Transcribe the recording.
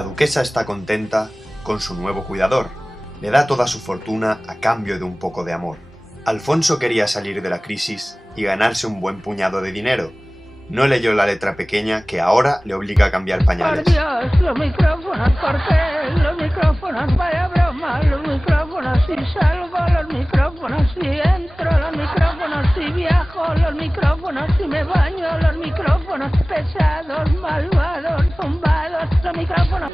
La duquesa está contenta con su nuevo cuidador. Le da toda su fortuna a cambio de un poco de amor. Alfonso quería salir de la crisis y ganarse un buen puñado de dinero. No leyó la letra pequeña que ahora le obliga a cambiar pañales. Por Dios, los micrófonos, ¿por qué? Los micrófonos, vaya broma, los micrófonos, si salgo, los micrófonos, si entro, los micrófonos, si viajo, los micrófonos, si me baño, los micrófonos, pesados, malvados, zumbados, los micrófonos.